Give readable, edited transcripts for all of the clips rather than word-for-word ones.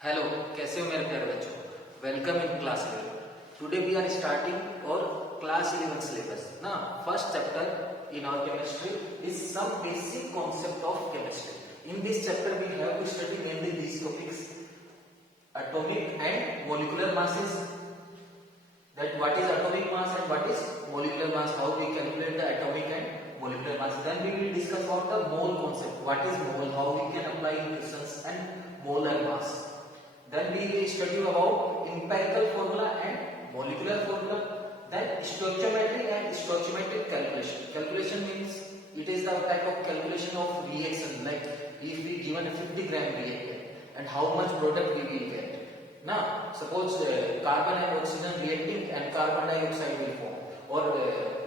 Hello, कैसे हो मेरे प्यारे बच्चों। Welcome in class 11। Today we are starting our class 11 syllabus ना। First chapter in our chemistry is some basic concept of chemistry. In this chapter we have to study mainly these topics: atomic and molecular masses, that what is atomic mass and what is molecular mass, how we calculate the atomic and molecular mass. Then we will discuss about the mole concept, what is mole, how we can apply equations and molar mass. Then we will study about empirical formula and molecular formula. Then stoichiometry and stoichiometric calculation. Calculation means it is the type of calculation of reaction, like if we given a 50 gram reactant and how much product we will get. Now suppose carbon and oxygen reacting and carbon dioxide will form, or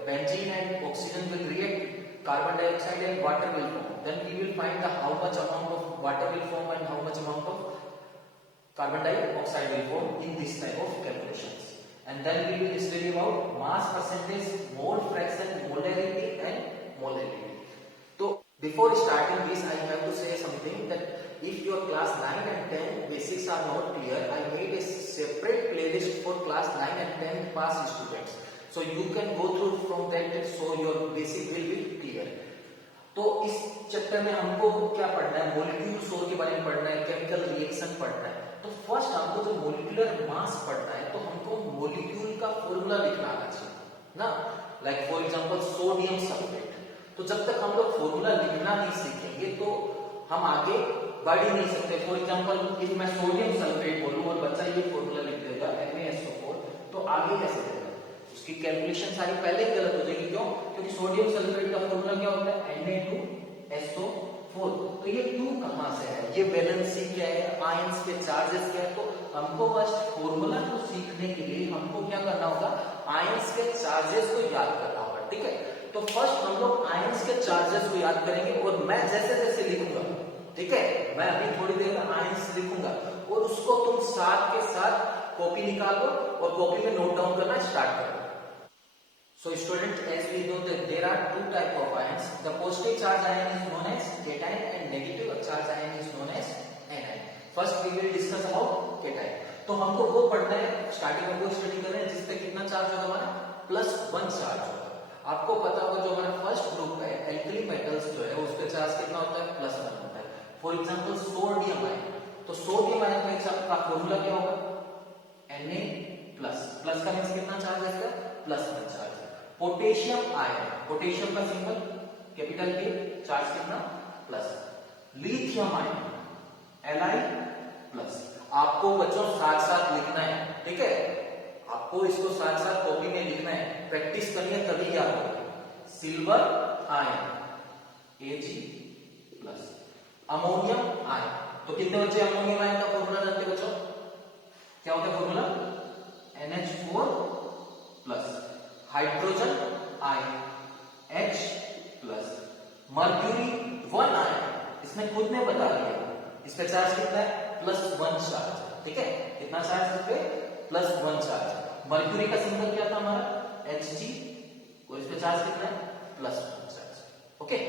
benzene and oxygen will react, carbon dioxide and water will form. Then we will find the how much amount of water will form and how much amount of carbon dioxide will form in this type of calculations. And then we will study about mass percentage, mole fraction, molarity and molality. So before starting this, I have to say something, that if your class 9 and 10 basics are not clear, I made a separate playlist for class 9 and 10 pass students. So you can go through from that, so your basic will be clear. तो इस chapter में हमको क्या पढ़ना है? Molecule सोर के बारे में पढ़ना है, केमिकल रिएक्शन पढ़ना है। तो फर्स्ट हमको जो मॉलिक्यूलर मास पढ़ना है, तो हमको मॉलिक्यूल का फॉर्मूला लिखना आना चाहिए ना। Like for example sodium sulphate. तो जब तक हम लोग फॉर्मूला लिखना नहीं सीखेंगे तो हम आगे बढ़ ही नहीं सकते। फॉर एग्जांपल if मैं सोडियम सल्फेट बोलूं और बच्चा ये फॉर्मूला लिख देगा NaSO4, तो आगे कैसे देगा? उसकी कैलकुलेशन सारी पहले ही गलत हो जाएगी। क्यों? क्योंकि सोडियम सल्फेट का फॉर्मूला क्या होता है? Na2SO4। तो ये 2 कहां से है? ये वैलेंसी क्या है? आयंस के चार्जेस क्या है? तो हमको बस फॉर्मूला को सीखने के लिए हमको क्या करना होगा? आयंस के चार्जेस को याद करना होगा। ठीक है, तो फर्स्ट हम लोग आयंस के चार्जेस को याद करेंगे और मैं जैसे जैसे लिखूंगा, ठीक है, मैं अभी थोड़ी देर में आयंस लिखूंगा और उसको तुम साथ के साथ कॉपी निकालो और कॉपी में नोट डाउन करना स्टार्ट करो। So students, as we know that there are 2 type of ions. The positive charge ion is known as cation and negative charge ion is known as anion. First we will discuss about cation. तो हमको वो पढ़ना है, starting में वो study कर रहे हैं जिसपे कितना चार्ज होगा हमारा? +1 चार्ज होगा। आपको पता होगा जो हमारा फर्स्ट ग्रुप है एल्कली मेटल्स जो है उस पे चार्ज कितना होता है? +1 होता है। फॉर एग्जांपल सोडियम आयन, तो सोडियम आयन का फॉर्मूला क्या होगा? Na प्लस का मींस कितना चार्ज है इसका? +1 चार्ज। पोटेशियम आयन, पोटेशियम का सिंबल कैपिटल के, चार्ज कितना? प्लस। Lithium ion Li+। आपको बच्चों साथ साथ लिखना है, ठीक है, आपको इसको साथ साथ कॉपी में लिखना है, प्रैक्टिस करनी है तभी याद होगा। Silver ion Ag+। Ammonium ion, तो कितने बच्चे अमोनियम आयन का फॉर्मूला जानते बच्चों? क्या होता है formula? NH4+। Hydrogen ion H+। Mercury 1 ion, इसने खुद ने बता दिया, इस पे चार्ज कितना है? +1 चार्ज। ठीक है, कितना चार्ज इस पे? +1 चार्ज। मर्क्यूरी का सिंबल क्या था हमारा? Hg, और इस पे चार्ज कितना है? +1 चार्ज। ओके,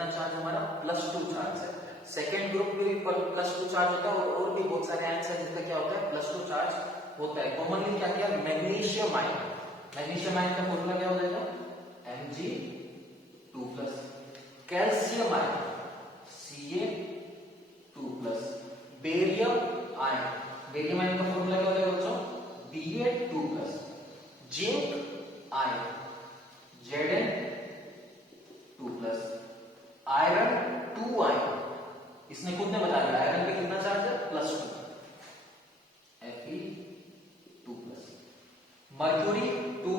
कितना चार्ज हमारा +2 चार्ज है। सेकेंड ग्रुप पे भी +2 चार्ज होता है और भी बहुत सारे आयंस हैं जिसका क्या होता है +2 चार्ज होता है। कॉमनली क्या किया मैग्नीशियम आयन, मैग्नीशियम आयन का फॉर्मूला क्या हो जाएगा Mg2+, calcium ion Ca2+, barium ion, barium ion का फॉर्मूला क्या हो जाएगा बच्चों Ba2+, zinc ion Zn2+, iron 2 ion, इसने खुद ने बता दिया आयरन पे कितना चार्ज है +2, Fe2+, mercury 2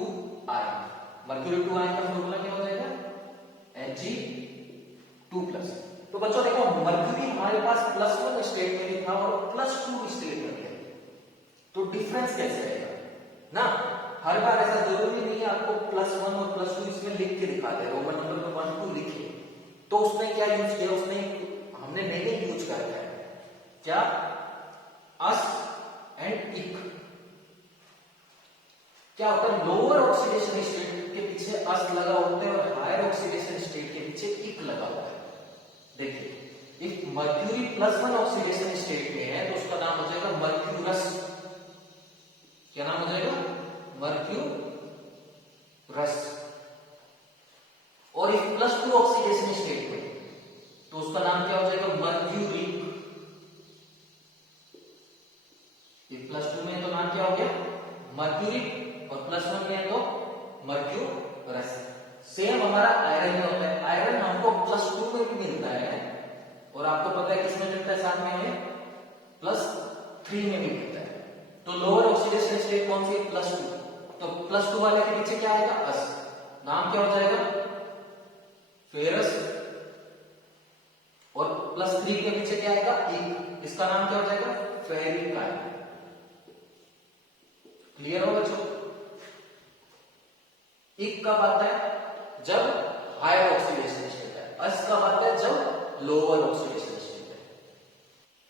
ion, mercury 2 ion का फॉर्मूला क्या हो जाएगा Ag2+। तो बच्चों देखो मर्क्यूरी हमारे पास +1 स्टेट में भी था और +2 स्टेट में भी है, तो डिफरेंस कैसे आएगा ना। हर बार ऐसा जरूरी नहीं है आपको +1 और +2 इसमें लिख के दिखा दे, रोमन नंबर में 1 2 लिखे। तो उसने क्या यूज किया, उसने हमने नेगेटिव यूज कर दिया है क्या अस एंड इक। क्या होता है लोअर ऑक्सीडेशन स्टेट के पीछे अस लगा होता है और हायर ऑक्सीडेशन स्टेट के पीछे इक लगा होता है। देखिए इफ मर्क्यूरी +1 ऑक्सीडेशन स्टेट में है तो उसका नाम हो जाएगा मर्क्यूरस। क्या नाम हो जाएगा मर्क्यूरस। और इफ +2 ऑक्सीडेशन स्टेट में तो उसका नाम क्या हो जाएगा मर्क्यूरिक। इफ +2 में है तो नाम क्या हो गया मर्क्यूरिक और +1 में है तो मर्क्यूरस। सेम हमारा आयरन में होता है, आयरन हमको +2 में भी मिलता है और आपको पता है किसमें मिलता है साथ में हमें +3 में भी मिलता है। तो लोअर ऑक्सीडेशन स्टेट कौन सी है +2, तो +2 वाले के पीछे क्या आएगा अस, नाम क्या हो जाएगा फेरस। और +3 के पीछे क्या आएगा इक, इसका नाम क्या हो जाएगा फेरिक आयन। क्लियर हो बच्चों। इक कब आता है जब हायर ऑक्सीडेशन स्टेट है, अस कब आता है जब लोअर ऑक्सीडेशन स्टेट है।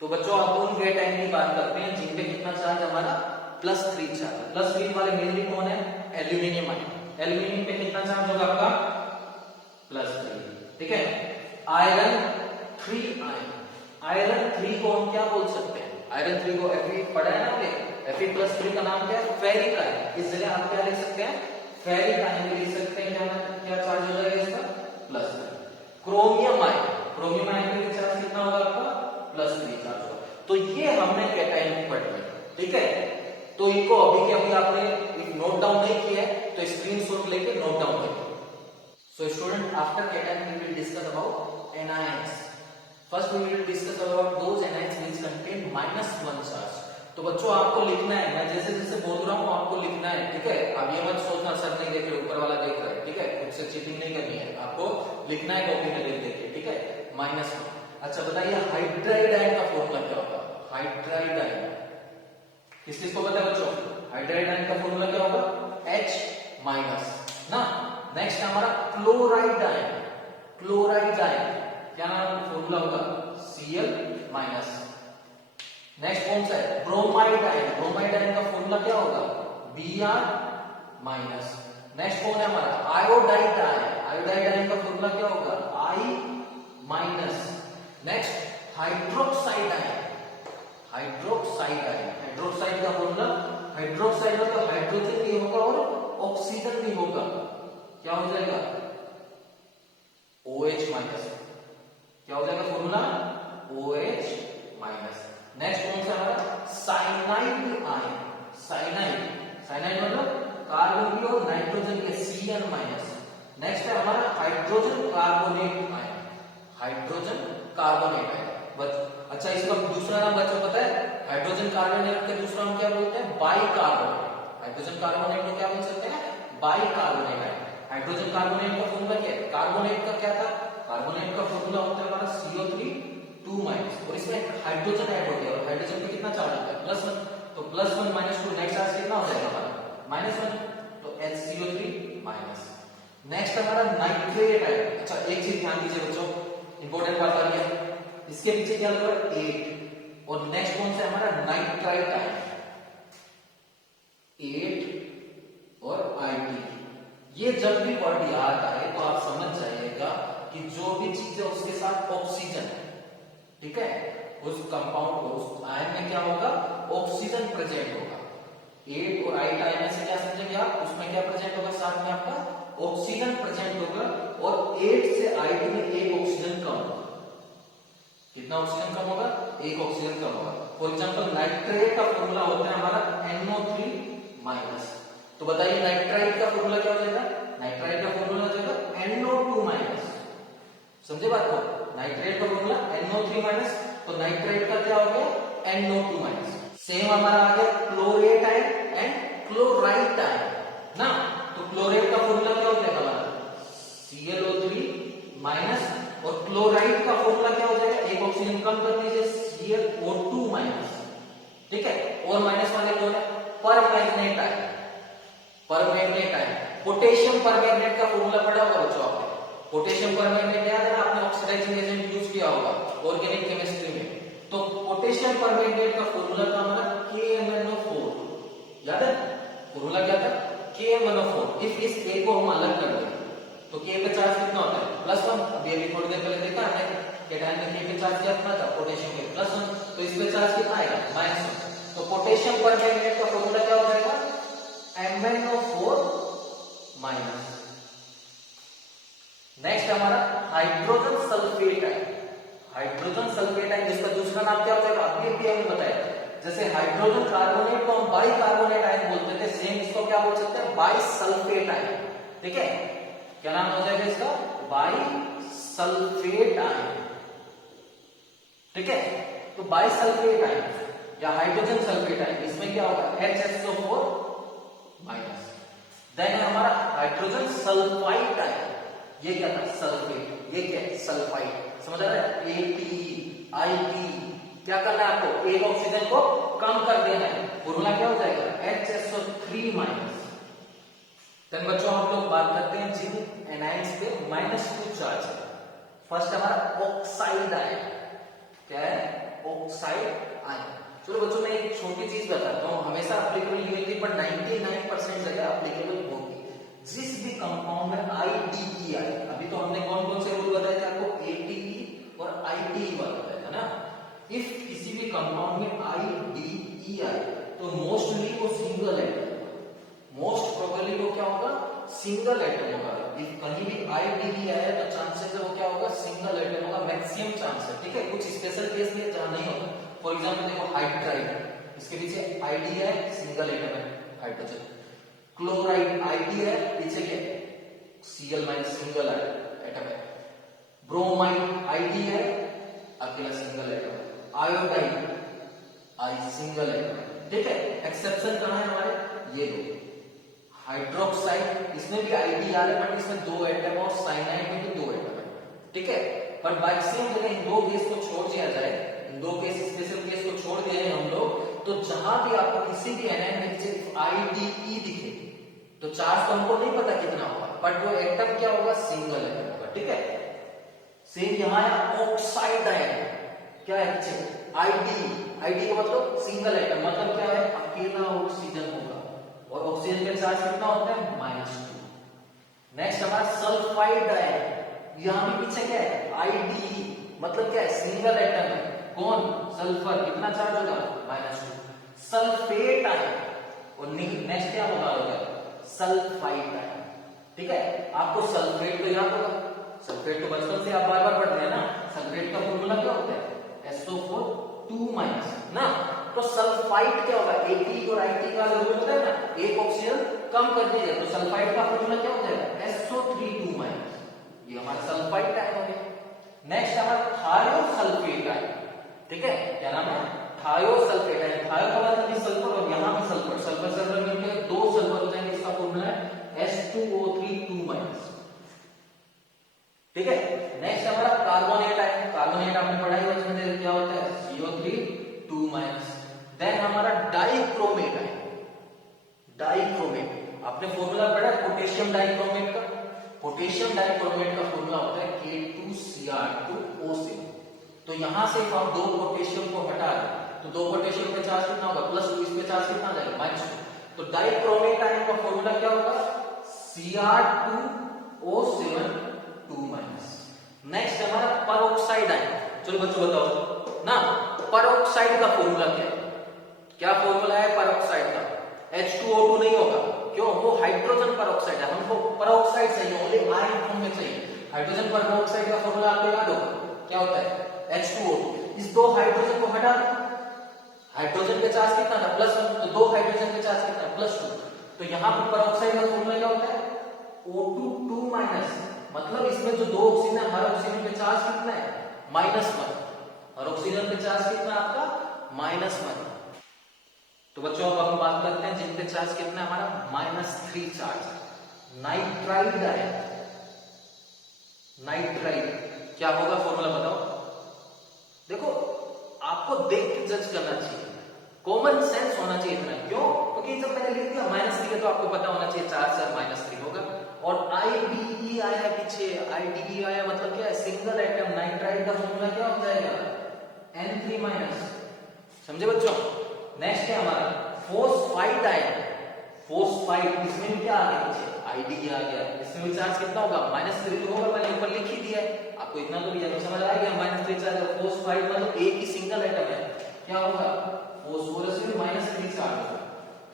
तो बच्चों आप उन गेट आयन की बात करते हैं जिनपे कितना चार्ज हमारा +3 चार्ज। +3 वाले मेनली कौन है एल्यूमिनियम आयन, एल्यूमिनियम पे कितना चार्ज होगा आपका +3, ठीक है। आयरन 3 आयन, आयरन 3 को हम क्या बोल सकते हैं, आयरन 3 को Fe पढ़ा है ना आपने, Fe+3 का नाम क्या है फेरिक आयन। इस जगह आप क्या लिख सकते हैं फेरिक आयन लिख सकते हैं। क्या चार्ज हो जाएगा इसका +3। क्रोमियम आयन, क्रोमियम आयन का चार्ज कितना होगा आपका +3 चार्ज होगा। तो ये हमने कैटायन पढ़ी है, ठीक है। तो इनको अभी के अभी आपने नोट डाउन नहीं किया है तो स्क्रीनशॉट लेके नोट डाउन करिए। So student, after cation we will discuss about anions. First we will discuss about those anions which contain -1 charge. तो बच्चों आपको लिखना है, मैं जैसे जैसे बोल रहा हूँ आपको लिखना है, ठीक है। अब ये मत सोचना सर नहीं देख रहे ऊपर वाला देख रहा है, ठीक है। खुद से चीटिंग नहीं करनी है, आपको लिखना है कॉपी में लिख देके, ठीक है -1। अच्छा बताइए हाइड्राइड आयन का फॉर्मूला क्या होगा, हाइड्राइड आयन किस चीज को पता है बच्चों, हाइड्राइड आयन का फॉर्मूला क्या होगा H- ना। नेक्स्ट हमारा क्लोराइड आयन, क्लोराइड आयन क्या नाम फॉर्मूला होगा Cl-। नेक्स्ट कौन सा है ब्रोमाइड आयन, ब्रोमाइड आयन का फॉर्मूला क्या होगा Br-। नेक्स्ट कौन है हमारा आयोडाइड आयन, आयोडाइड आयन का फॉर्मूला क्या होगा I-। Next hydroxide ion, hydroxide ion, hydroxide का फॉर्मूला, हाइड्रोक्साइड मतलब हाइड्रोजन भी होगा और ऑक्सीजन भी होगा, क्या हो जाएगा OH-। क्या हो जाएगा फॉर्मूला OH-। नेक्स्ट कौन सा है साइनाइड आयन, साइनाइड, साइनाइड मतलब कार्बन भी और नाइट्रोजन भी Cn-। नेक्स्ट है हमारा hydrogen carbonate ion, hydrogen carbonate ion. अच्छा इसका दूसरा नाम बच्चों पता है हाइड्रोजन कार्बोनेट का दूसरा नाम क्या बोलते हैं बाइकार्बोनेट। हाइड्रोजन कार्बोनेट को क्या बोल सकते हैं बाइकार्बोनेट आयन। हाइड्रोजन कार्बोनेट का फॉर्मूला क्या है, कार्बोनेट का क्या था, कार्बोनेट का फॉर्मूला होता है हमारा CO3 और इसमें हाइड्रोजन ऐड हो गया और हाइड्रोजन पे कितना चार्ज होता है +1, तो +1 -2 नेक्स्ट चार्ज कितना हो जाएगा हमारा -1, तो HCO3-। नेक्स्ट हमारा नाइट्रेट आयन। अच्छा एक चीज ध्यान दीजिए बच्चों, इंपॉर्टेंट बात आ रही है, इसके पीछे क्या लगा 8 और नेक्स्ट कौन सा हमारा नाइट्राइट आयन 8 और IT। ये जब भी वर्ड याद आए तो आप समझ जाइएगा कि जो भी चीज है उसके साथ ऑक्सीजन है, ठीक है, उस कंपाउंड को, उस आयन में क्या होगा, ऑक्सीजन प्रेजेंट होगा। 8 और 8 आयन से क्या समझेंगे आप, उसमें क्या प्रेजेंट होगा, साथ में आपका ऑक्सीजन प्रेजेंट होगा, और 8 से आईडी में एक ऑक्सीजन कम होगा। कितना ऑक्सीजन कम होगा, एक ऑक्सीजन कम होगा। फॉर एग्जांपल नाइट्रेट का फॉर्मूला होता है हमारा NO3-। तो बताइए नाइट्राइट का फॉर्मूला क्या हो जाएगा, नाइट्राइट का फॉर्मूला हो जाएगा NO2-। समझे बात को, नाइट्रेट का फॉर्मूला NO3-, तो नाइट्राइट का क्या हो गया, NO2-। सेम हमारा आ गया chlorate ion and chlorite ion ना। तो क्लोरेट का फॉर्मूला क्या हो जाएगा हमारा ClO3-, और क्लोराइड का फॉर्मूला क्या हो जाएगा, एक ऑक्सीजन कम कर दीजिए ClO2-। ठीक है, और माइनस वाले कौन है, permanganate ion, permanganate ion. Potassium permanganate का फॉर्मूला पढ़ा होगा बच्चों आपने, पोटेशियम परमैंगनेट याद है ना, आपने ऑक्सीडाइजिंग एजेंट यूज किया होगा ऑर्गेनिक केमिस्ट्री में। तो पोटेशियम परमैंगनेट का फॉर्मूला था हमारा KMnO4, याद है फॉर्मूला क्या था, KMnO4। इफ इस A को हम अलग कर दें तो K पे चार्ज कितना होता है, +1। अभी थोड़ी देर पहले देखा हमने कैटायन में K पे चार्ज कितना था, पोटेशियम पे +1, तो इस पे चार्ज कितना आएगा, -1। तो पोटेशियम परमैंगनेट का फॉर्मूला क्या हो जाएगा, MnO4-। नेक्स्ट हमारा हाइड्रोजन सल्फेट है, हाइड्रोजन सल्फेट है, जिसका दूसरा नाम क्या हो जाएगा, अभी हमने बताया। जैसे हाइड्रोजन कार्बोनेट को हम बाइकार्बोनेट आयन बोलते थे, सेम इसको क्या बोल सकते हैं, बाइसल्फेट आयन। ठीक है, क्या नाम हो जाएगा इसका, बाइसल्फेट आयन। ठीक है, तो बाइसल्फेट आयन या हाइड्रोजन सल्फेट आयन, इसमें क्या होगा, HSO4-। देन हमारा हाइड्रोजन सल्फाइड आयन, ये क्या था, सल्फेट, ये क्या है, सल्फाइड। समझ आ रहा है, ATE क्या करना है आपको, एक ऑक्सीजन को कम कर देना है, फॉर्मूला क्या हो जाएगा, HSO3-। देन बच्चों हम लोग बात करते हैं जिन एनाइंस पे -2 चार्ज है। फर्स्ट हमारा ऑक्साइड आयन, क्या है, ऑक्साइड आयन। चलो बच्चों मैं एक छोटी चीज बताता हूँ, हमेशा एप्लीकेबल नहीं होती पर 99% जगह एप्लीकेबल होगी। जिस भी कंपाउंड में IDE आए, अभी तो हमने कौन कौन से रूल बताए थे आपको, ATE और IDE वाला बताया था ना। इफ किसी भी कंपाउंड में IDE आए तो मोस्टली वो सिंगल एटम, मोस्ट प्रोबेबली वो क्या होगा, सिंगल एटम होगा। इफ कहीं भी IDE आया तो चांसेस है वो क्या होगा, सिंगल एटम होगा, मैक्सिमम चांस है। ठीक है, कुछ स्पेशल केस में जहां नहीं होगा, फॉर एग्जांपल देखो हाइड्राइड, इसके पीछे IDE है, सिंगल एटम है हाइड्रोजन। क्लोराइड IDE है, पीछे क्या Cl- सिंगल एटम है। ब्रोमाइड IDE है, अकेला सिंगल एटम है। Iodide single atom. ठीक है, एक्सेप्शन कहां है हमारे, ये दो। हाइड्रोक्साइड, इसमें भी IDE आ रहा है बट इसमें 2 एटम, और साइनाइड में भी 2 एटम है। ठीक है, पर मैक्सिमम जगह इन 2 केस को छोड़ दिया जाए, इन 2 केस स्पेशल केस को छोड़ दिए हैं हम लोग, तो जहां भी आपको किसी भी एनायन में सिर्फ IDE दिखे तो चार्ज तो हमको नहीं पता कितना होगा, बट वो एटम क्या होगा, सिंगल एटम होगा। ठीक है, सेम यहां है ऑक्साइड आयन, क्या है IDE का मतलब सिंगल एटम, मतलब क्या है, अकेला ऑक्सीजन होगा, और ऑक्सीजन का चार्ज कितना होता है, -2। नेक्स्ट हमारा सल्फाइड आयन, यहां भी पीछे क्या है, IDE, मतलब क्या है, सिंगल एटम है, कौन, सल्फर, कितना चार्ज होगा, -2। सल्फेट आयन, और नेक्स्ट क्या होगा, सल्फाइड आयन। ठीक है, आपको सल्फेट तो याद होगा, सल्फेट तो बचपन से आप बार बार पढ़ रहे हैं ना। सल्फेट का फॉर्मूला क्या होता है, SO4-2- ना। तो सल्फाइड क्या होगा, ATE और ITE का रूल होता है ना, एक ऑक्सीजन कम कर दीजिए, तो सल्फाइड का फॉर्मूला क्या हो जाएगा, SO3-2-। ये हमारा सल्फाइड आयन हो गया। नेक्स्ट हमारा थायोसल्फेट आयन। ठीक है, क्या नाम है, थायोसल्फेट आयन। थायो का मतलब सल्फर, और यहां भी सल्फर, सल्फर सल्फर मिलकर 2 सल्फर हो जाएंगे, इसका फॉर्मूला है S2O3-2-। ठीक है, नेक्स्ट हमारा कार्बोनेट आयन। कार्बोनेट आपने पढ़ा ही होगा, इसमें क्या होता है, CO3-2-। देन हमारा डाइक्रोमेट आयन, डाइक्रोमेट आपने फॉर्मूला पढ़ा पोटेशियम डाइक्रोमेट का। पोटेशियम डाइक्रोमेट का फॉर्मूला होता है K2Cr2O7। तो यहां से हम 2 पोटेशियम को हटा दें तो 2 पोटेशियम पे चार्ज कितना होगा, +2, इस पे चार्ज कितना आ जाएगा, -2। तो डाइक्रोमेट आयन का फॉर्मूला क्या होगा, Cr2O7-2-। नेक्स्ट हमारा परऑक्साइड आयन। चलो बच्चों बताओ ना, परऑक्साइड का फॉर्मूला क्या है? क्या फॉर्मूला है परऑक्साइड का? H2O2 नहीं होगा, क्यों? वो हाइड्रोजन परऑक्साइड है, हमको परऑक्साइड चाहिए, ओनली आयन फॉर्म में चाहिए। हाइड्रोजन परऑक्साइड का फॉर्मूला आपको याद होगा, क्या होता है? H2O2। इस दो हाइड्रोजन को हटा दो, हाइड्रोजन का चार्ज कितना था? +1, तो दो हाइड्रोजन का चार्ज कितना? +2। तो यहाँ पर परऑक्साइड का फॉर्मूला क्या होता है? O2 2-, मतलब इसमें जो दो ऑक्सीजन है, हर ऑक्सीजन पे चार्ज कितना है? -1। हर ऑक्सीजन पे चार्ज कितना आपका? -1। तो बच्चों अब हम बात करते हैं जिन पे चार्ज कितना है हमारा? -3 चार्ज। नाइट्राइड आयन, नाइट्राइड क्या होगा? फॉर्मूला बताओ। देखो आपको देख के जज करना चाहिए, कॉमन सेंस होना चाहिए इतना। क्यों? क्योंकि जब मैंने लिख दिया -3 तो आपको पता होना चाहिए चार्ज सर -3 होगा। और IDE आया पीछे, IDE आया मतलब क्या है? Single atom. नाइट्राइड का फॉर्मूला क्या हो जाएगा? N3-। समझे बच्चों? नेक्स्ट है हमारा फोस्फाइड आयन। फोस्फाइड, इसमें क्या आ गया पीछे? IDE आ गया। इसमें भी चार्ज कितना होगा? -3 तो होगा, मैंने ऊपर लिख ही दिया है, आपको इतना तो भी समझ आ गया। -3 चार्ज है। फोस्फाइड मतलब एक ही सिंगल एटम है, क्या होगा? फोस्फोरस में -3 चार्ज होगा।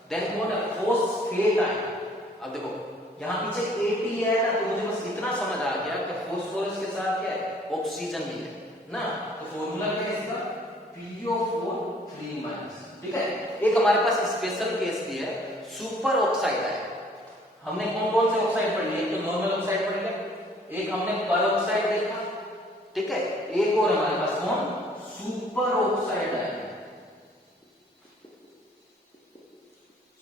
देन कौन है? Phosphate ion. अब देखो यहाँ पीछे Ap है ना, तो मुझे बस इतना समझ आ गया कि फोस्फोरस के साथ क्या है? ऑक्सीजन भी है ना, तो फॉर्मूला क्या है इसका? PO4 3-। ठीक है। एक हमारे पास स्पेशल केस भी है, सुपर ऑक्साइड है। हमने कौन कौन से ऑक्साइड पढ़ लिए? एक तो नॉर्मल ऑक्साइड पढ़ लिया, एक हमने परऑक्साइड देखा, ठीक है, एक और हमारे पास कौन? सुपर ऑक्साइड है।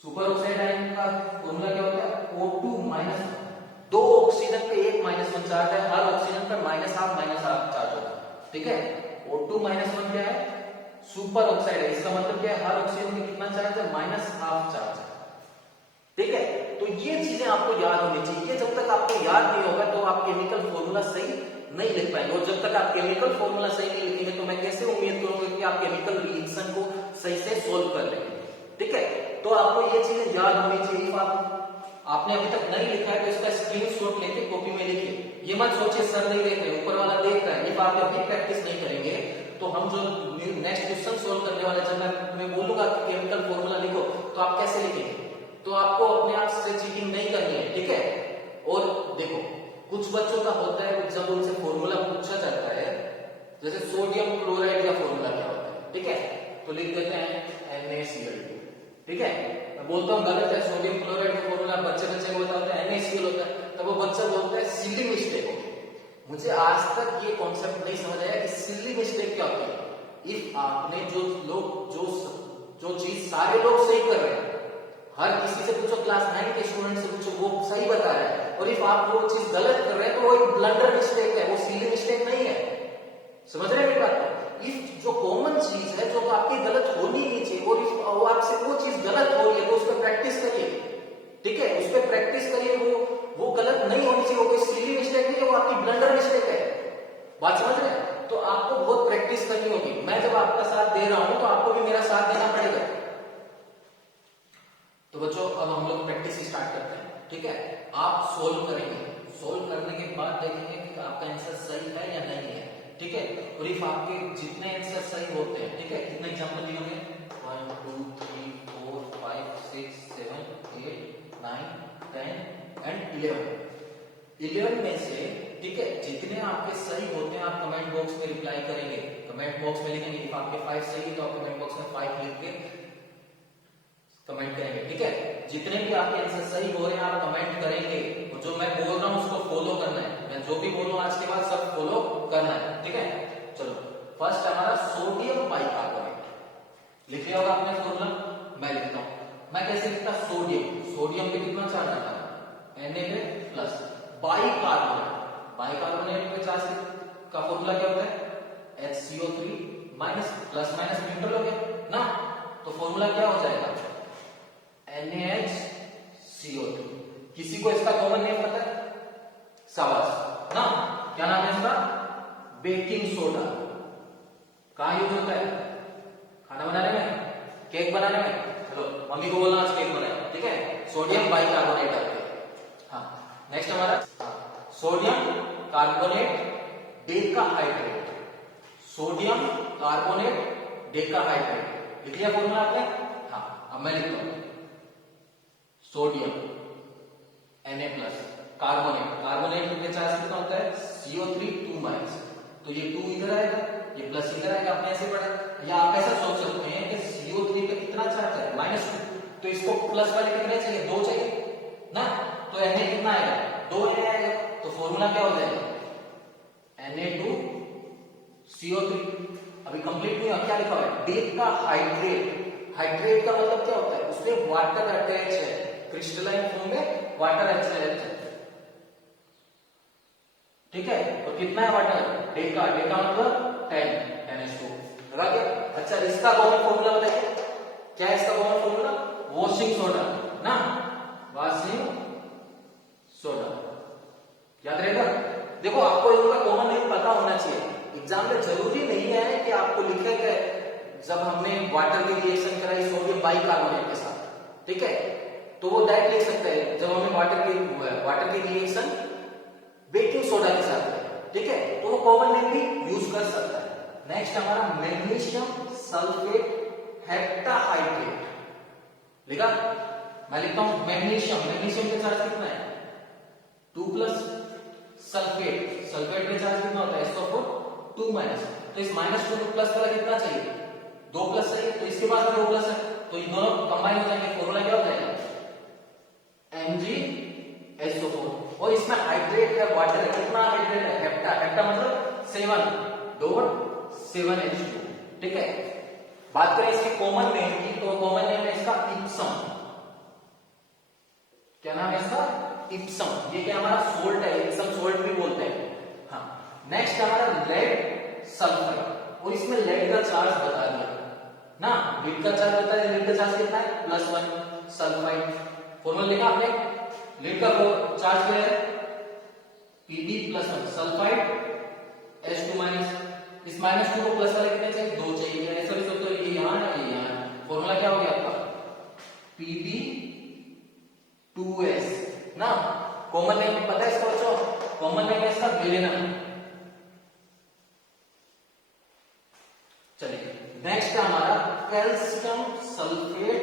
सुपर ऑक्साइड आयन का फॉर्मूला क्या होता है? O2-। दो ऑक्सीजन पे एक -1 चार्ज है, हर ऑक्सीजन पे -12 चार्ज होता है। ठीक है। O2-1 क्या है? सुपर ऑक्साइड है। इसका मतलब क्या है? हर ऑक्सीजन में कितना चार्ज है? -12 चार्ज है। ठीक है। तो ये चीजें आपको याद होनी चाहिए। जब तक आपको याद नहीं होगा तो आप केमिकल फॉर्मूला सही नहीं लिख पाएंगे, और जब तक आप केमिकल फॉर्मूला सही नहीं लिखेंगे तो मैं कैसे उम्मीद करूंगा कि आप केमिकल रिएक्शन को सही से सोल्व कर लेंगे। ठीक है। तो आपको ये चीजें याद होनी चाहिए। आपने अभी तक नहीं लिखा है तो इसका स्क्रीनशॉट लेके कॉपी में लिखिए। ये मत सोचिए सर नहीं देख रहे, ऊपर वाला देख रहा है। इफ आप अभी प्रैक्टिस नहीं करेंगे तो हम जो नेक्स्ट क्वेश्चन सोल्व करने वाले, जब मैं बोलूंगा कि केमिकल फॉर्मूला लिखो तो आप कैसे लिखेंगे? तो आपको अपने आप से चीटिंग नहीं करनी है। ठीक है। और देखो कुछ बच्चों का होता है, जब उनसे फॉर्मूला पूछा जाता है, जैसे सोडियम क्लोराइड का फॉर्मूला क्या होता है? ठीक है, तो लिख देते हैं NaCl2। ठीक है। मैं बोलता हूँ गलत है, सोडियम क्लोराइड का फॉर्मूला बच्चे को बताते हैं NaCl होता है, तब वो बच्चा बोलता है सिली मिस्टेक हो गई। मुझे आज तक ये कॉन्सेप्ट नहीं समझ आया कि सिली मिस्टेक क्या होती है। इफ आपने जो चीज सारे लोग सही कर रहे हैं, हर किसी से पूछो, क्लास 9 के स्टूडेंट से पूछो, वो सही बता रहा है, और इफ आप वो चीज गलत कर रहे हैं तो वो एक ब्लंडर मिस्टेक है, वो सिली मिस्टेक नहीं है। समझ रहे हैं मेरी बात? इफ जो कॉमन चीज है, जो आपकी गलत होनी नहीं चाहिए, और इफ वो आपसे वो चीज गलत हो रही है तो उस पर प्रैक्टिस करिए। ठीक है, उस पर प्रैक्टिस करिए। वो गलत नहीं होनी चाहिए, वो कोई सिली मिस्टेक नहीं है, वो आपकी ब्लंडर मिस्टेक है। बात समझ रहे हैं? तो आपको बहुत प्रैक्टिस करनी होगी। मैं जब आपका साथ दे रहा हूं तो आपको भी मेरा साथ देना पड़ेगा। तो बच्चों अब हम लोग प्रैक्टिस स्टार्ट करते हैं। ठीक है। आप सोल्व करेंगे, सोल्व करने के बाद देखेंगे कि आपका आंसर सही है या नहीं है। ठीक है। और इफ आपके जितने आंसर सही होते हैं, ठीक है, कितने एग्जांपल दिए होंगे? 1 2 3 4 5 6 7 8 9 10 एंड 11 में से, ठीक है, जितने आपके सही होते हैं आप कमेंट बॉक्स में रिप्लाई करेंगे, कमेंट बॉक्स में लिखेंगे। इफ आपके 5 सही है तो आप कमेंट बॉक्स में 5 लिख के कमेंट करेंगे। ठीक है। जितने भी आपके आंसर सही हो रहे हैं आप कमेंट करेंगे, और जो मैं बोल रहा हूं उसको फॉलो करना है। मैं जो भी बोलूं आज के बाद सब फॉलो करना है। ठीक है। चलो फर्स्ट हमारा सोडियम बाइकार्बोनेट। लिख लिया होगा आपने फॉर्मूला, मैं लिखता हूं। मैं कैसे लिखता? सोडियम पे कितना चार्ज आता है? Na पे प्लस। बाइकार्बोनेट पे चार्ज का फॉर्मूला क्या होता है? HCO3 minus, plus minus neutral हो गया ना, तो फॉर्मूला क्या हो जाएगा? NaHCO2। किसी को इसका कॉमन नेम पता है? शाबाश ना, क्या नाम है इसका? Baking soda. कहां यूज होता है? खाना बनाने में, केक बनाने में। चलो मम्मी को बोलना आज केक बनाए। ठीक है। सोडियम बाइकार्बोनेट आते हैं। हाँ, नेक्स्ट हमारा sodium carbonate decahydrate, sodium carbonate decahydrate. लिख लिया फॉर्मूला आपने? हाँ, अब मैं लिखता हूं सोडियम Na+, कार्बोनेट, कार्बोनेट के चार्ज कितना होता है CO3 2-, तो ये 2 इधर आएगा, ये प्लस इधर आएगा, आपने ऐसे पढ़ा। या आप ऐसा सोच सकते हैं कि CO3 पे कितना चार्ज है -2, तो इसको प्लस वाले कितने चाहिए, 2 चाहिए ना, तो Na कितना आएगा 2 Na आएगा, तो फॉर्मूला क्या हो जाएगा Na2CO3। अभी कंप्लीट नहीं हुआ, क्या लिखा हुआ है डेकाहाइड्रेट। हाइड्रेट का मतलब क्या होता है, उसमें वाटर अटैच है, क्रिस्टलाइन फॉर्म में वाटर अटैच है, ठीक है। और कितना है वाटर, डेका, डेका मतलब 10 NH2 लगा क्या। अच्छा, इसका कॉमन फॉर्मूला बताइए, क्या है इसका कॉमन फॉर्मूला, वॉशिंग सोडा ना, वॉशिंग सोडा, याद रहेगा। देखो आपको इसका कॉमन नेम पता होना चाहिए, एग्जाम में जरूरी नहीं है कि आपको लिखे गए जब हमने वाटर की रिएक्शन कराई सोडियम बाइकार्बोनेट के साथ, ठीक है, तो वो डायरेक्ट लिख सकते हैं जब हमने वाटर की रिएक्शन बेकिंग सोडा के साथ है, ठीक है, तो वो कॉमन नेम भी यूज कर सकता है। नेक्स्ट हमारा मैग्नीशियम सल्फेट हेप्टाहाइड्रेट, लिखा, मैं लिखता हूं मैग्नीशियम, मैग्नीशियम के चार्ज कितना है 2+, सल्फेट, सल्फेट के चार्ज कितना होता है SO4 2-, तो इस -2 को प्लस वाला कितना चाहिए 2+ चाहिए, तो इसके पास 2+ है, तो ये दोनों कंबाइन हो जाएंगे, फॉर्मूला क्या हो जाएगा MgSO4। और इसमें हाइड्रेट है, वाटर है, कितना हाइड्रेट है हेप्टा, हेप्टा मतलब 7.7H2, ठीक है। बात करें इसके कॉमन नेम की, तो कॉमन नेम है इसका इप्सम, क्या नाम है इसका इप्सम, ये क्या हमारा सोल्ट है, इप्सम सोल्ट भी बोलते हैं। हाँ, नेक्स्ट हमारा लेड सल्फाइड, और इसमें लेड का चार्ज बता दिया ना, लीड का चार्ज बता दिया, लीड का चार्ज कितना है +1 सल्फाइड, फॉर्मूला लिखा आपने, लीड का चार्ज क्या है Pb+1 सल्फाइड H2-, इस -2 को प्लस वाले कितने चाहिए 2 चाहिए, ऐसा भी सोचो ये यहां है ये यहां, फॉर्मूला क्या हो गया आपका Pb2S ना। कॉमन नेम पता है इसका बच्चों, कॉमन नेम है इसका वेलेनम। चलिए नेक्स्ट है हमारा calcium sulphate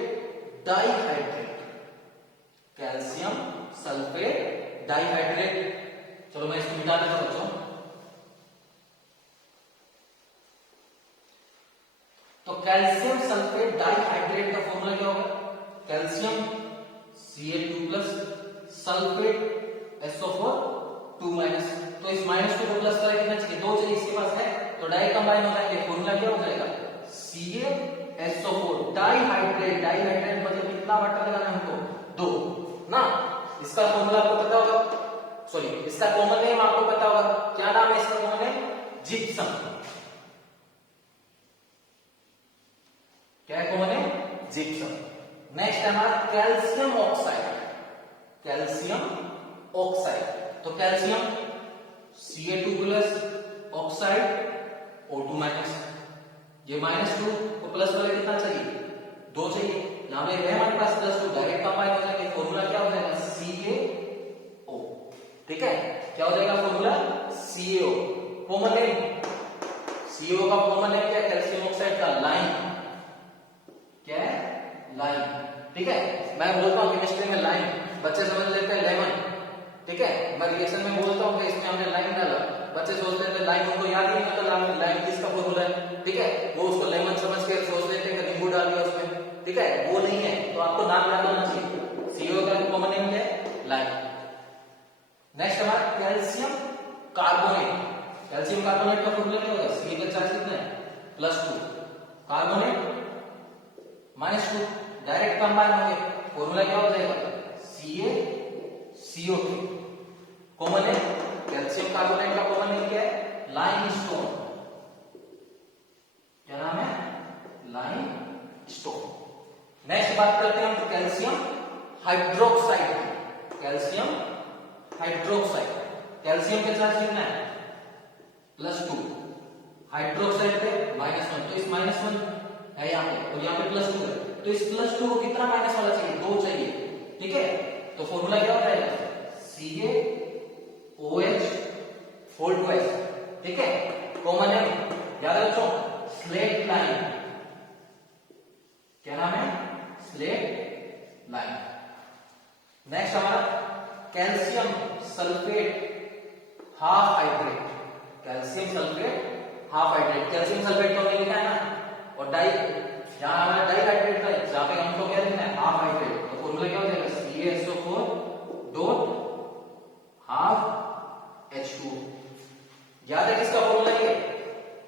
dihydrate, calcium sulphate dihydrate. चलो मैं इसको मिटा देता हूं बच्चों। तो कैल्शियम सल्फेट डाइहाइड्रेट का फॉर्मूला क्या होगा, कैल्शियम Ca2+, सल्फेट SO4 2-, तो इस -2 को प्लस करें कितना चाहिए 2 चाहिए, इसके पास है, तो डायरेक्ट कंबाइन हो जाएंगे, फॉर्मूला क्या हो जाएगा CaSO4 डाइहाइड्रेट, डाइहाइड्रेट मतलब कितना वाटर लगाना है हमको 2 ना। इसका फॉर्मूला आपको पता होगा, सॉरी इसका कॉमन नेम आपको पता होगा, क्या नाम है इसका कॉमन नेम जिप्सम, क्या है कॉमन नेम जिप्सम। नेक्स्ट है हमारा कैल्शियम ऑक्साइड, कैल्शियम ऑक्साइड, तो कैल्शियम Ca2+ ऑक्साइड O2-, ये -2 को प्लस वाले कितना चाहिए 2 चाहिए, यहां पे है हमारे पास +2, डायरेक्ट कंबाइन हो जाएंगे, फॉर्मूला क्या हो जाएगा CaO, ठीक है, क्या हो जाएगा formula CaO। Common name CaO का कॉमन नेम क्या है कैल्शियम ऑक्साइड का, लाइम, क्या है लाइम, ठीक है। मैं बोलता हूं केमिस्ट्री में लाइम, बच्चे समझ लेते हैं लेमन, ठीक है, मैं रिएक्शन में बोलता हूं कि इसमें हमने लाइम डाला, बच्चे सोच लेते हैं लाइम, उनको याद ही नहीं होता लाइम किसका फॉर्मूला है, ठीक है, वो उसको लेमन समझ के सोच लेते हैं कि नींबू डाल दिया उसमें, ठीक है, वो नहीं है, तो आपको नाम याद होना चाहिए, CaO का कॉमन नेम क्या है लाइम। नेक्स्ट हमारा कैल्शियम कार्बोनेट, कैल्शियम कार्बोनेट का फॉर्मूला क्या होगा, Ca का चार्ज कितना है +2, कार्बोनेट -2, डायरेक्ट कंबाइन होंगे, फॉर्मूला क्या हो जाएगा CaCO2। कॉमन है कैल्शियम कार्बोनेट का कॉमन नेम क्या है लाइमस्टोन, क्या नाम है लाइमस्टोन। नेक्स्ट बात करते हैं हम calcium hydroxide, calcium hydroxide, calcium का चार्ज कितना है +2, हाइड्रोक्साइड पे -1, तो इस -1 है यहाँ पे और यहाँ पे +2 है, तो इस +2 को कितना माइनस वाला चाहिए 2 चाहिए, ठीक है, तो फॉर्मूला क्या हो जाएगा CaOH 4 2S, ठीक है, कॉमन है, याद रखो स्लेट लाइन, क्या नाम है, स्लेट लाइन। नेक्स्ट हमारा calcium sulphate half hydrate, calcium sulphate half hydrate, calcium sulphate तो लिखा है ना, और डाई यहां हमारा डाई हाइड्रेट है, जहां पे हमको क्या लिखना है, हाफ हाइड्रेट, तो फॉर्मूला क्या हो जाएगा, CaSO4 डॉट हाफ H2। याद है किसका फॉर्मूला ये,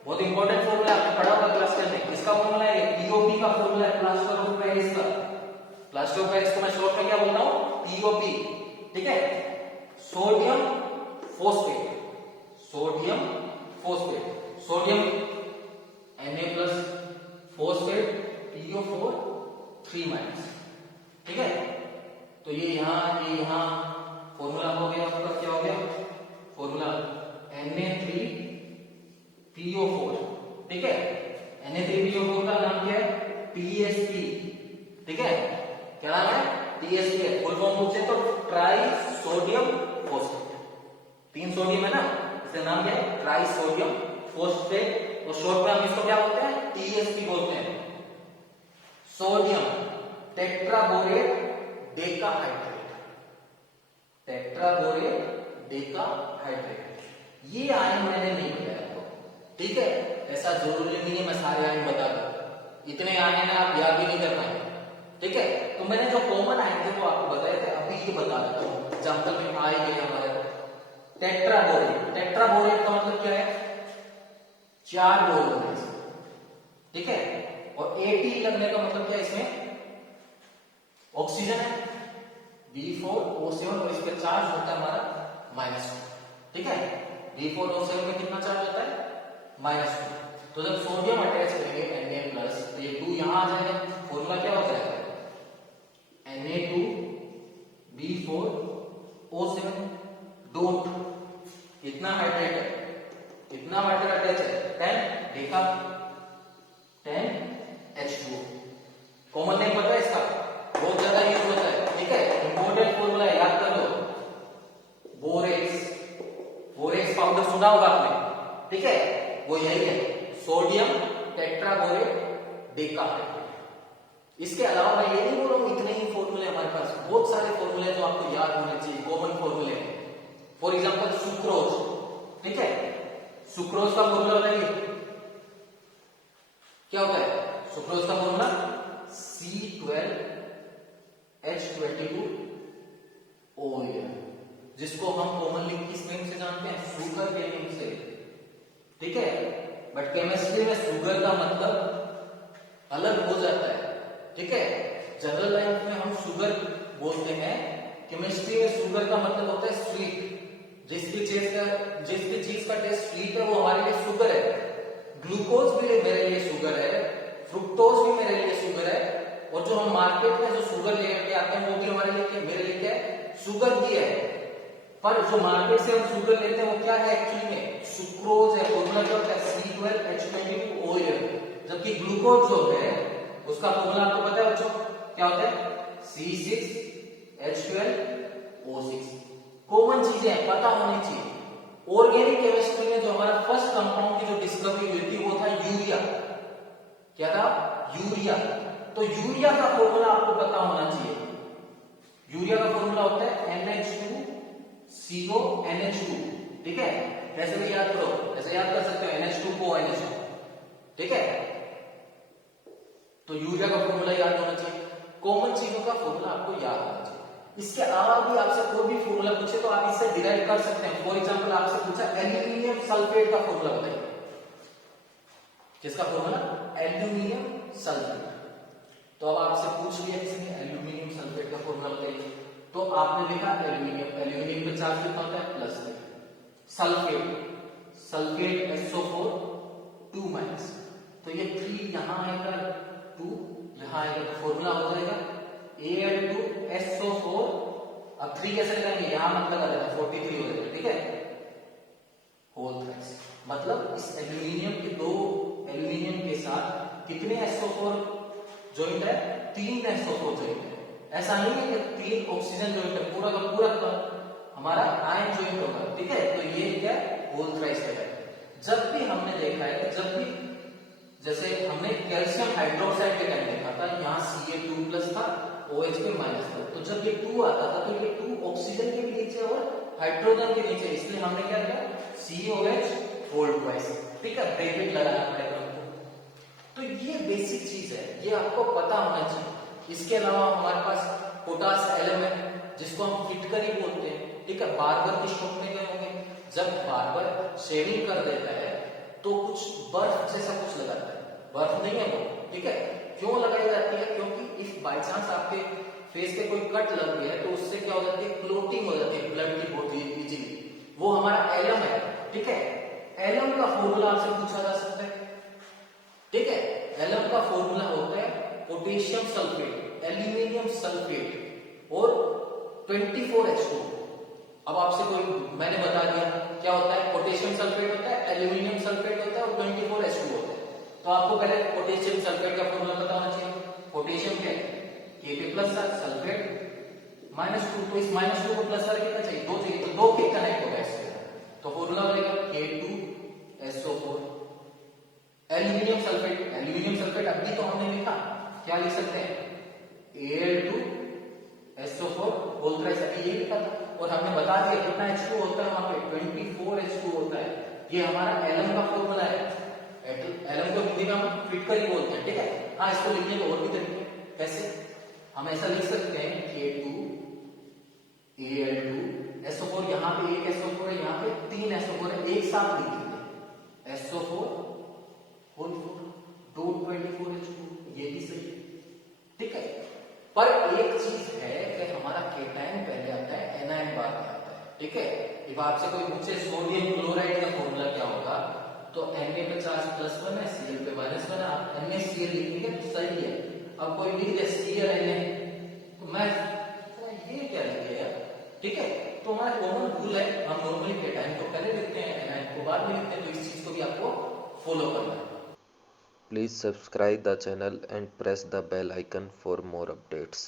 बहुत इंपॉर्टेंट फॉर्मूला आपने पढ़ा होगा क्लास के अंदर, किसका फॉर्मूला है, POP का फॉर्मूला है, प्लास्टर ऑफ पेरिस का। प्लास्टर ऑफ पेरिस को मैं शॉर्ट में क्या बोलता हूं, POP, ठीक है, sodium phosphate, sodium phosphate, sodium Na+ phosphate PO4 3-, ठीक है। तो ये यहां फॉर्मूला हो गया आपका, क्या हो गया फॉर्मूला, Na3PO4, ठीक है, Na3PO4 का नाम क्या है, TSP, ठीक है, क्या नाम है, TSP है, फुल फॉर्म पूछे तो ट्राई सोडियम फोस्फेट, 3 सोडियम है ना, इसका नाम क्या है, ट्राई सोडियम फोस्फेट, और शॉर्ट में हम इसको क्या बोलते हैं, TSP बोलते हैं, sodium tetraborate decahydrate, tetraborate decahydrate. ये आयन मैंने नहीं बताया आपको, ठीक है, ऐसा जरूरी नहीं है मैं सारे आयन बता दूं, इतने आयन है आप याद भी नहीं कर पाएंगे, ठीक है। तो मैंने जो कॉमन आयन थे वो आपको बताए थे, अभी ये बता देता हूं, एग्जांपल में आ ही गए हमारे टेट्राबोरेट, टेट्राबोरेट का मतलब क्या है, 4 बोर होने से, ठीक है, और AT लगने का मतलब क्या है, इसमें ऑक्सीजन है B4O7, और इस पर चार्ज होता है हमारा -2, ठीक है, B4O7 में कितना चार्ज होता है, -2। तो जब सोडियम अटैच करेंगे Na+, तो ये 2 यहां आ जाएगा, फॉर्मूला क्या हो जाएगा, Na2B4O7 डोंट, इतना हाइड्रेट है, इतना वाटर अटैच है, 10 डेका 10 H2O। कॉमन नेम पता है इसका, बहुत ज्यादा यूज होता है, ठीक है, इंपॉर्टेंट फॉर्मूला है, याद कर लो, बोरेक्स, बोरेक्स पाउडर सुना होगा आपने, ठीक है, वो यही है, सोडियम टेट्राबोरेट डेकाहाइड्रेट। इसके अलावा मैं ये नहीं बोल रहा हूं इतने ही फॉर्मूले हमारे पास, बहुत सारे फॉर्मूले जो आपको याद होने चाहिए, कॉमन फॉर्मूले। फॉर एग्जांपल सुक्रोज, ठीक है, सुक्रोज का फॉर्मूला बताइए क्या होता है, सुक्रोज का फॉर्मूला C12H22O, जिसको हम कॉमनली किस नेम से जानते हैं, शुगर के नेम से, ठीक है, बट केमिस्ट्री में शुगर का मतलब अलग हो जाता है, ठीक है, जनरल लाइफ में हम शुगर बोलते हैं, केमिस्ट्री में शुगर का मतलब होता है स्वीट, जिसकी चीज का टेस्ट स्वीट है वो हमारे लिए शुगर है, ग्लूकोज भी मेरे लिए शुगर है, फ्रुक्टोज भी मेरे लिए शुगर है, और जो हम मार्केट में जो शुगर लेके आते हैं वो भी हमारे लिए, मेरे लिए क्या है, शुगर भी है, पर जो मार्केट से हम शुगर लेते हैं वो क्या है एक्चुअली में, सुक्रोज है, फॉर्मूला क्या होता है, C12H22O, जबकि ग्लूकोज जो है उसका फॉर्मूला आपको पता है बच्चों, क्या होता है, C6H12O6। कॉमन चीजें पता होनी चाहिए। ऑर्गेनिक केमिस्ट्री में जो हमारा फर्स्ट कंपाउंड की जो डिस्कवरी हुई थी वो था यूरिया, क्या था, यूरिया। तो यूरिया का फॉर्मूला आपको पता होना चाहिए, यूरिया का फॉर्मूला होता है NH2CONH2, ठीक है, कैसे भी याद करो, ऐसे याद कर सकते हो NH2CONH2, ठीक है, तो यूरिया का फॉर्मूला याद होना चाहिए, कॉमन चीजों का फॉर्मूला आपको याद होना चाहिए। इसके अलावा भी आपसे कोई भी फॉर्मूला पूछे तो आप इससे डिराइव कर सकते हैं। फॉर एग्जांपल आपसे पूछा एल्यूमिनियम सल्फेट का फॉर्मूला बताइए, किसका फॉर्मूला, एल्यूमिनियम सल्फेट। तो अब आपसे पूछ लिया किसी ने एल्यूमिनियम सल्फेट का फॉर्मूला बताइए, तो आपने देखा एल्यूमिनियम पे चार्ज कितना होता है, प्लस, सल्फेट SO4 2-, तो ये 3 यहां आएगा, 2 यहां आएगा, तो फॉर्मूला हो जाएगा Al2SO4, अब 3 कैसे लगाएंगे, यहां मत लगा देना, 43 हो जाएगा, ठीक है, होल थ्राइस, मतलब इस एल्यूमिनियम के 2 एल्यूमिनियम के साथ कितने SO4 जॉइंट है, 3 SO4 जॉइंट है। ऐसा नहीं है कि 3 ऑक्सीजन जॉइंट है, पूरा का पूरा हमारा आयन जॉइंट होगा, ठीक है, तो ये क्या होल थ्राइस है। जब भी हमने देखा है कि जब भी जैसे हमने कैल्शियम हाइड्रोक्साइड के टाइम देखा था, यहाँ Ca2 प्लस था, OH के माइनस था, तो जब ये 2 आता था तो ये 2 ऑक्सीजन के भी नीचे और हाइड्रोजन के नीचे, इसलिए हमने क्या किया COH होल ट्वाइस, ठीक है, ब्रैकेट लगाना पड़ेगा हमको। तो ये बेसिक चीज है, ये आपको पता होना चाहिए। इसके अलावा हमारे पास पोटास एलिमेंट जिसको हम फिटकरी बोलते हैं, ठीक है, बार्बर की शॉप में गए होंगे, जब बार्बर शेविंग कर देता है तो कुछ बर्फ जैसा कुछ लगाता है, बर्फ नहीं है वो, ठीक है, क्यों लगाई जाती है, क्योंकि इफ बाय चांस आपके फेस पे कोई कट लग गया है तो उससे क्या हो जाती है, क्लोटिंग हो जाती है ब्लड की बहुत इजीली, वो हमारा एलम है, ठीक है। एलम का फॉर्मूला आपसे पूछा जा सकता है, ठीक है, एलम का फॉर्मूला होता है पोटेशियम सल्फेट, एल्यूमिनियम सल्फेट और 24H2। अब आपसे कोई मैंने बता दिया क्या होता है, पोटेशियम सल्फेट होता है, एल्यूमिनियम सल्फेट होता है और 24H2 होता है। तो आपको पहले पोटेशियम सल्फेट का फॉर्मूला पता होना चाहिए। पोटेशियम क्या है, K प्लस सल्फेट -2, तो इस -2 को प्लस करके क्या चाहिए, 2 चाहिए, तो 2 के कनेक्ट होगा इससे, तो फॉर्मूला बनेगा K2SO4। एल्यूमिनियम सल्फेट अभी तो हमने लिखा, क्या लिख सकते हैं, Al2SO4 होल थ्राइस, अभी ये लिखा था, और हमने बता दिया कितना H2 होता है वहां पे, 24H2 होता है। ये हमारा एलम का फॉर्मूला है, एलम को हिंदी में हम फिटकरी बोलते हैं, ठीक है। हाँ, इसको लिखने के और भी तरीके, कैसे हम ऐसा लिख सकते हैं K2Al2SO4, यहाँ पे एक SO4 है, यहाँ पे 3 SO4 है, एक साथ लिखेंगे SO4 होल 24H2, ये भी सही है, ठीक है। पर एक चीज है कि हमारा केटायन पहले आता है, एनायन बाद में आता है, ठीक है। अब आपसे कोई पूछे सोडियम क्लोराइड का फॉर्मूला क्या होगा, तो Na पे चार्ज +1 है, Cl पे -1 है, आप NaCl लिखेंगे तो सही है। अब कोई लिख दे Cl Na, तो मैं ये क्या लिखे यार, ठीक है। तो हमारा कॉमन रूल है, हम नॉर्मली केटायन को पहले लिखते हैं, एनायन को बाद में लिखते हैं, तो इस चीज को भी आपको फॉलो करना है। Please subscribe the channel and press the bell icon for more updates.